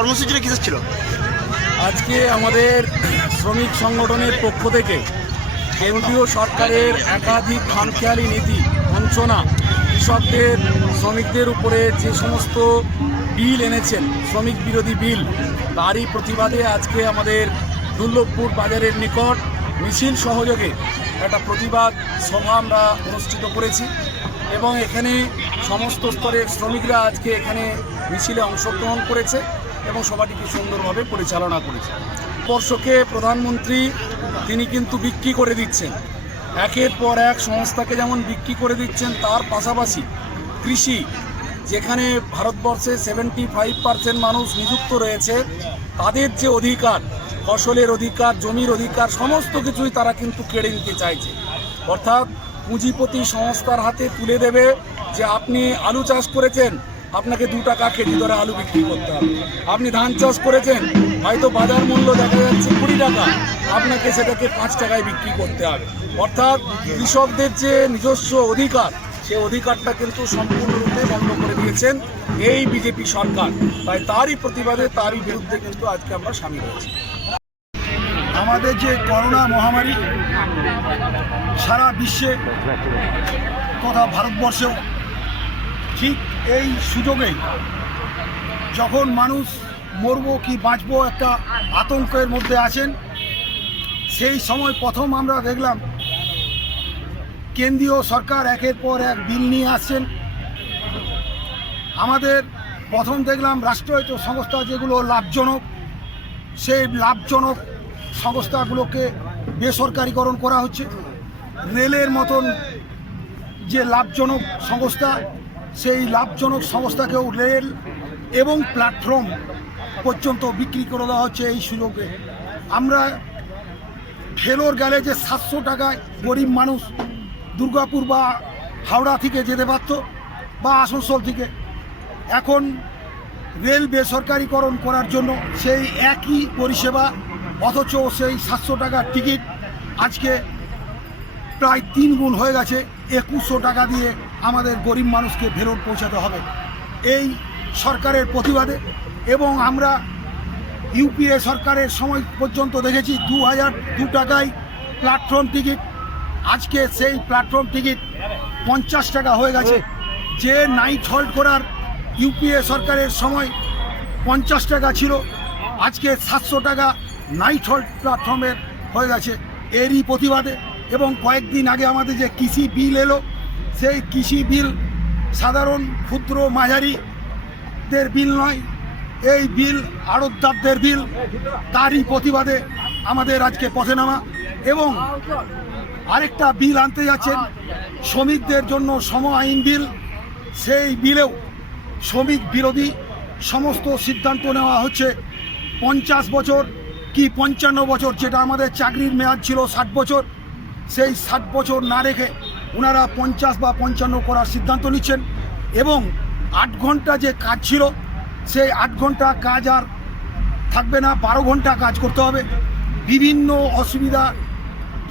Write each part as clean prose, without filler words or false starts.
কর্মসূচিটা কিসের ছিল? আজকে আমাদের শ্রমিক সংগঠনের পক্ষ থেকে কেন্দ্রীয় সরকারের একাধিক খামখেয়ালি নীতি বঞ্চনা, কৃষকদের শ্রমিকদের উপরে যে সমস্ত বিল এনেছেন, শ্রমিক বিরোধী বিল, তারই প্রতিবাদে আজকে আমাদের দুর্লভপুর বাজারের নিকট মিছিল সহযোগে একটা প্রতিবাদ সভা আমরা অনুষ্ঠিত করেছি এবং এখানে সমস্ত স্তরের শ্রমিকরা আজকে এখানে মিছিলে অংশগ্রহণ করেছে এবং সভাটিকে সুন্দরভাবে পরিচালনা করেছে। বর্ষকে প্রধানমন্ত্রী তিনি কিন্তু বিক্রি করে দিচ্ছেন, একের পর এক সংস্থাকে যেমন বিক্রি করে দিচ্ছেন, তার পাশাপাশি কৃষি, যেখানে ভারতবর্ষে 75% মানুষ নিযুক্ত রয়েছে, তাদের যে অধিকার, ফসলের অধিকার, জমির অধিকার, সমস্ত কিছুই তারা কিন্তু কেড়ে নিতে চাইছে। অর্থাৎ পুঁজিপতি সংস্থার হাতে তুলে দেবে যে আপনি আলু চাষ করেছেন, আপনাকে 2 টাকা কেজি দরে আলু বিক্রি করতে হবে। আপনি ধান চাষ করেছেন, হয়তো বাজার মূল্য দেখা যাচ্ছে 20 টাকা, আপনাকে সেটাকে 5 টাকায় বিক্রি করতে হবে। অর্থাৎ কৃষকদের যে নিজস্ব অধিকার, সেই অধিকারটা কিন্তু সম্পূর্ণরূপে বন্ধ করে দিয়েছেন এই বিজেপি সরকার। তাই তারই প্রতিবাদে, তারই বিরুদ্ধে কিন্তু আজকে আমরা সামিল হয়েছি। আমাদের যে করোনা মহামারী সারা বিশ্বে তথা ভারতবর্ষেও, ঠিক এই সুযোগে যখন মানুষ মরবো কি বাঁচবো একটা আতঙ্কের মধ্যে আছেন, সেই সময় প্রথম আমরা দেখলাম কেন্দ্রীয় সরকার একের পর এক বিল নিয়ে আসছেন। আমাদের প্রথম দেখলাম রাষ্ট্রায়ত্ত সংস্থা যেগুলো লাভজনক, সেই লাভজনক সংস্থাগুলোকে বেসরকারিকরণ করা হচ্ছে। রেলের মতন যে লাভজনক সংস্থা, সেই লাভজনক সংস্থাকেও রেল এবং প্ল্যাটফর্ম পর্যন্ত বিক্রি করে দেওয়া হচ্ছে। এই সুযোগে আমরা ফেলোর গেলে যে 700 টাকায় গরিব মানুষ দুর্গাপুর বা হাওড়া থেকে যেতে পারত বা আসানসোল থেকে, এখন রেল বেসরকারিকরণ করার জন্য সেই একই পরিষেবা, অথচ সেই 700 টাকার টিকিট আজকে প্রায় 3 গুণ হয়ে গেছে। 2100 টাকা দিয়ে আমাদের গরিব মানুষকে ভেলোর পৌঁছাতে হবে। এই সরকারের প্রতিবাদে, এবং আমরা ইউপিএ সরকারের সময় পর্যন্ত দেখেছি 2002 টাকায় প্ল্যাটফর্ম টিকিট, আজকে সেই প্ল্যাটফর্ম টিকিট 50 টাকা হয়ে গেছে। যে নাইট হল্ট করার ইউপিএ সরকারের সময় 50 টাকা ছিল, আজকে 700 টাকা নাইট হল্ট প্ল্যাটফর্মের হয়ে গেছে। এরই প্রতিবাদে, এবং কয়েকদিন আগে আমাদের যে কৃষি বিল এলো, সেই কৃষি বিল সাধারণ ক্ষুদ্র মাঝারিদের বিল নয়, এই বিল আড়তদারদের বিল। তারই প্রতিবাদে আমাদের আজকে পথে নামা। এবং আরেকটা বিল আনতে যাচ্ছেন শ্রমিকদের জন্য সম আইন বিল, সেই বিলেও শ্রমিক বিরোধী সমস্ত সিদ্ধান্ত নেওয়া হচ্ছে। 50 বছর কি 55 বছর, যেটা আমাদের চাকরির মেয়াদ ছিল 60 বছর, সেই 60 বছর না রেখে ওনারা 50 বা 55 করার সিদ্ধান্ত নিচ্ছেন। এবং 8 ঘন্টা যে কাজ ছিল, সেই 8 ঘন্টা কাজ আর থাকবে না, 12 ঘন্টা কাজ করতে হবে। বিভিন্ন অসুবিধা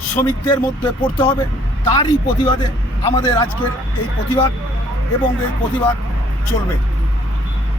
শ্রমিকদের মধ্যে পড়তে হবে। তারই প্রতিবাদে আমাদের আজকের এই প্রতিবাদ, এবং এই প্রতিবাদ চলবে।